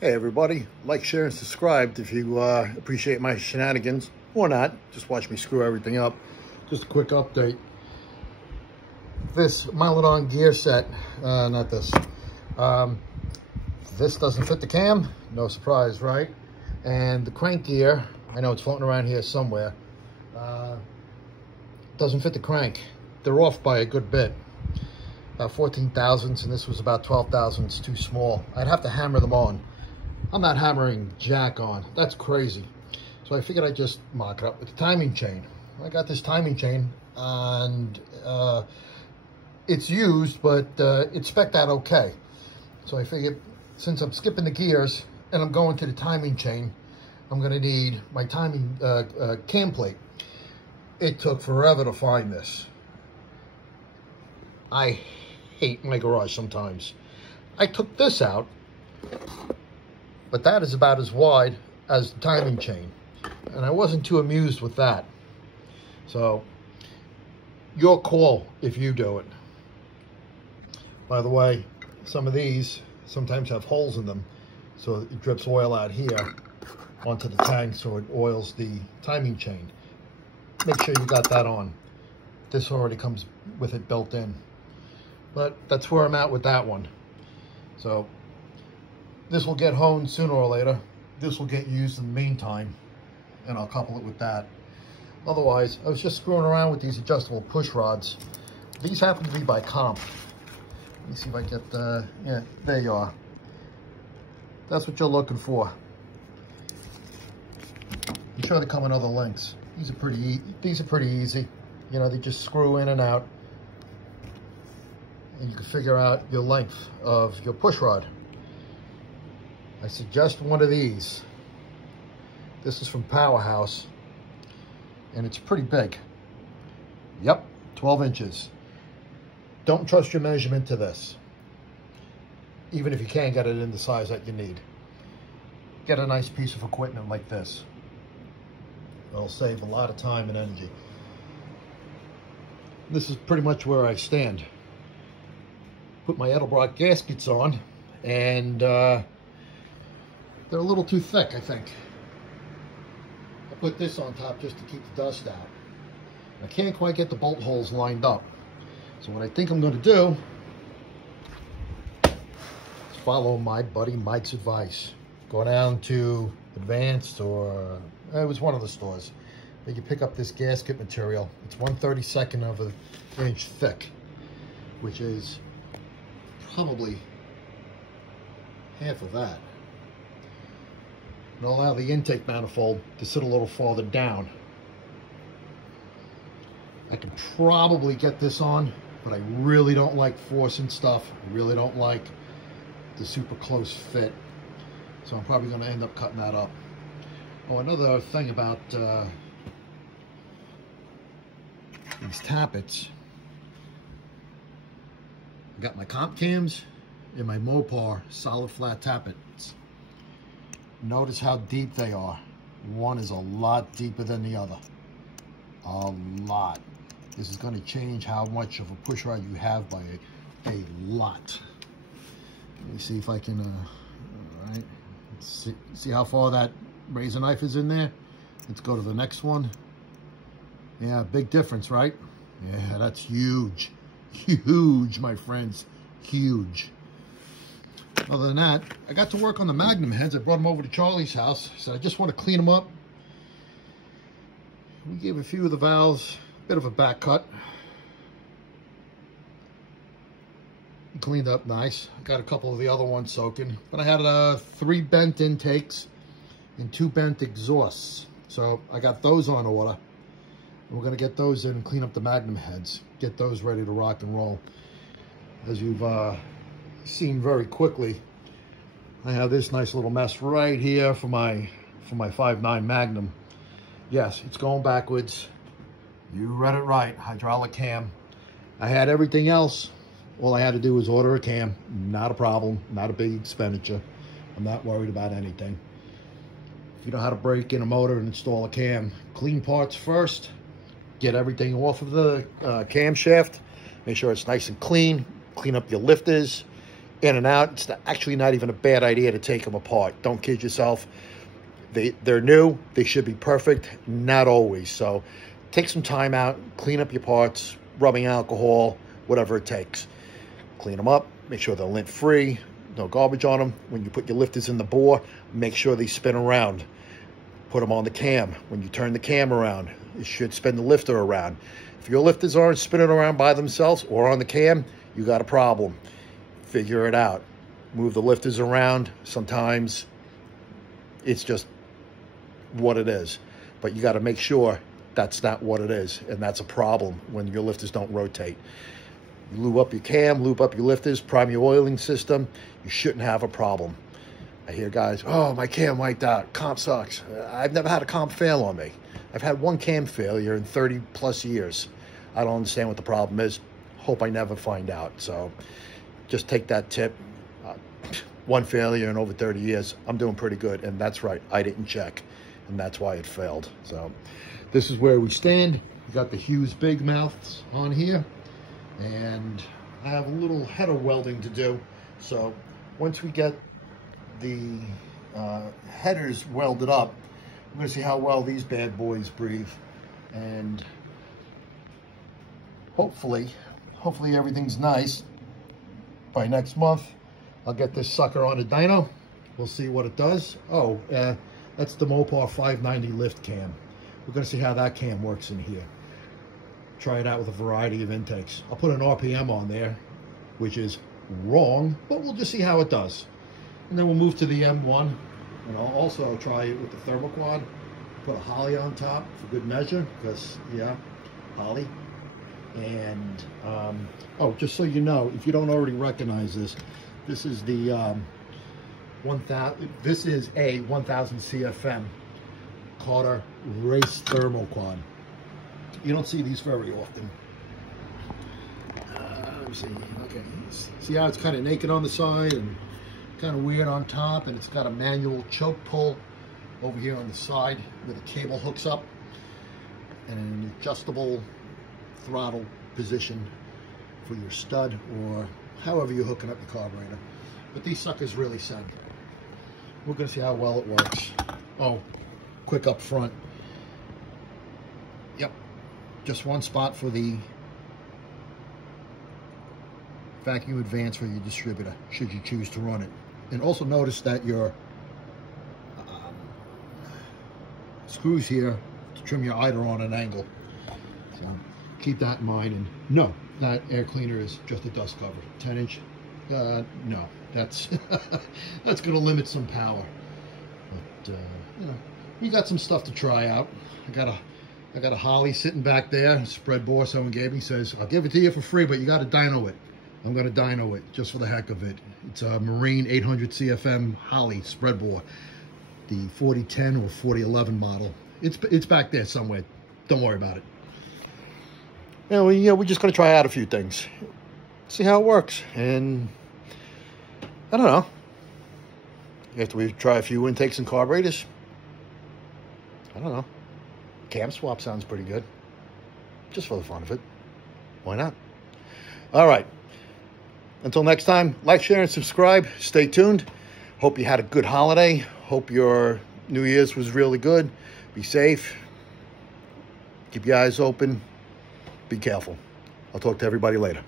Hey everybody, like, share, and subscribe if you appreciate my shenanigans, or not. Just watch me screw everything up. Just a quick update. This Mylodon gear set, not this. This doesn't fit the cam, no surprise, right? And the crank gear, I know it's floating around here somewhere, doesn't fit the crank. They're off by a good bit. About 14 thousandths, and this was about 12 thousandths too small. I'd have to hammer them on. I'm not hammering jack on. That's crazy. So I figured I'd just mock it up with the timing chain. I got this timing chain, and it's used, but it's spec'd out okay. So I figured, since I'm skipping the gears and I'm going to the timing chain, I'm going to need my timing cam plate. It took forever to find this. I hate my garage sometimes. I took this out, but that is about as wide as the timing chain, and I wasn't too amused with that. So your call if you do it. By the way, some of these sometimes have holes in them, so it drips oil out here onto the tank, so it oils the timing chain. Make sure you got that on. This already comes with it built in, but that's where I'm at with that one. So this will get honed sooner or later. This will get used in the meantime, and I'll couple it with that. Otherwise, I was just screwing around with these adjustable push rods. These happen to be by Comp. Let me see if I get the, yeah, there you are. That's what you're looking for. I'm sure they come in other lengths. These are pretty easy. You know, they just screw in and out, and you can figure out your length of your push rod. I suggest one of these. This is from Powerhouse, and it's pretty big. Yep, 12 inches. Don't trust your measurement to this, even if you can't get it in the size that you need. Get a nice piece of equipment like this. It'll save a lot of time and energy. This is pretty much where I stand. Put my Edelbrock gaskets on, and they're a little too thick, I think. I put this on top just to keep the dust out. I can't quite get the bolt holes lined up. So what I think I'm going to do is follow my buddy Mike's advice. Go down to Advanced, or it was one of the stores. You pick up this gasket material. It's 1/32 of an inch thick, which is probably half of that. And allow the intake manifold to sit a little farther down. I could probably get this on, but I really don't like forcing stuff. I really don't like the super close fit. So I'm probably going to end up cutting that up. Oh, another thing about these tappets. I got my comp cams and my Mopar solid flat tappets. Notice how deep they are. One is a lot deeper than the other. A lot. This is going to change how much of a push rod you have by a lot. Let me see if I can, all right. See how far that razor knife is in there? Let's go to the next one. Yeah, big difference, right? Yeah, that's huge. Huge, my friends. Huge. Other than that, I got to work on the Magnum heads. I brought them over to Charlie's house. So I just want to clean them up. We gave a few of the valves a bit of a back cut. Cleaned up nice. I got a couple of the other ones soaking. But I had 3 bent intakes and 2 bent exhausts. So I got those on order. We're going to get those in and clean up the Magnum heads. Get those ready to rock and roll. As you've seen very quickly, I have this nice little mess right here for my 5.9 Magnum. Yes, it's going backwards. You read it right. Hydraulic cam. I had everything else. All I had to do was order a cam. Not a problem. Not a big expenditure. I'm not worried about anything. If you know how to break in a motor and install a cam, clean parts first. Get everything off of the camshaft. Make sure it's nice and clean. Clean up your lifters, in and out. It's actually not even a bad idea to take them apart. Don't kid yourself. They're new. They should be perfect. Not always. So take some time out, clean up your parts, rubbing alcohol, whatever it takes. Clean them up. Make sure they're lint free. No garbage on them. When you put your lifters in the bore, make sure they spin around. Put them on the cam. When you turn the cam around, it should spin the lifter around. If your lifters aren't spinning around by themselves or on the cam, you got a problem. Figure it out. Move the lifters around. Sometimes it's just what it is, but you got to make sure that's not what it is, and that's a problem when your lifters don't rotate. You lube up your cam, lube up your lifters, prime your oiling system. You shouldn't have a problem. I hear guys, oh, my cam wiped out, comp sucks. I've never had a comp fail on me. I've had one cam failure in 30 plus years. I don't understand what the problem is. Hope I never find out. So just take that tip. One failure in over 30 years, I'm doing pretty good. And that's right, I didn't check, and that's why it failed. So this is where we stand. We got the Hughes big mouths on here, and I have a little header welding to do. So once we get the headers welded up, we're gonna see how well these bad boys breathe, and hopefully everything's nice. By next month, I'll get this sucker on a dyno. We'll see what it does. Oh, that's the Mopar 590 lift cam. We're gonna see how that cam works in here. Try it out with a variety of intakes. I'll put an RPM on there, which is wrong, but we'll just see how it does. And then we'll move to the M1, and I'll also try it with the thermoquad. Put a Holly on top for good measure, because, yeah, Holly. And, oh, just so you know, if you don't already recognize this, this is the 1000. This is a 1000 CFM Carter race thermoquad. You don't see these very often. Let me see. Okay, see how it's kind of naked on the side and kind of weird on top, and it's got a manual choke pull over here on the side where the cable hooks up, and an adjustable throttle position for your stud or however you're hooking up your carburetor. But these suckers really send. We're going to see how well it works. Oh, quick up front. Yep, just one spot for the vacuum advance for your distributor, should you choose to run it. And also notice that your screws here to trim your idler on an angle. So keep that in mind. And no, that air cleaner is just a dust cover. 10-inch, no, that's that's going to limit some power. But you know, we got some stuff to try out. I got a Holly sitting back there, spread bore someone gave me, says, I'll give it to you for free, but you got to dyno it. I'm going to dyno it just for the heck of it. It's a Marine 800 CFM Holly spread bore, the 4010 or 4011 model. It's back there somewhere. Don't worry about it. You know, we're just going to try out a few things, see how it works. And I don't know, after we try a few intakes and carburetors, I don't know, cam swap sounds pretty good, just for the fun of it. Why not? All right, until next time, like, share, and subscribe. Stay tuned. Hope you had a good holiday. Hope your New Year's was really good. Be safe. Keep your eyes open. Be careful. I'll talk to everybody later.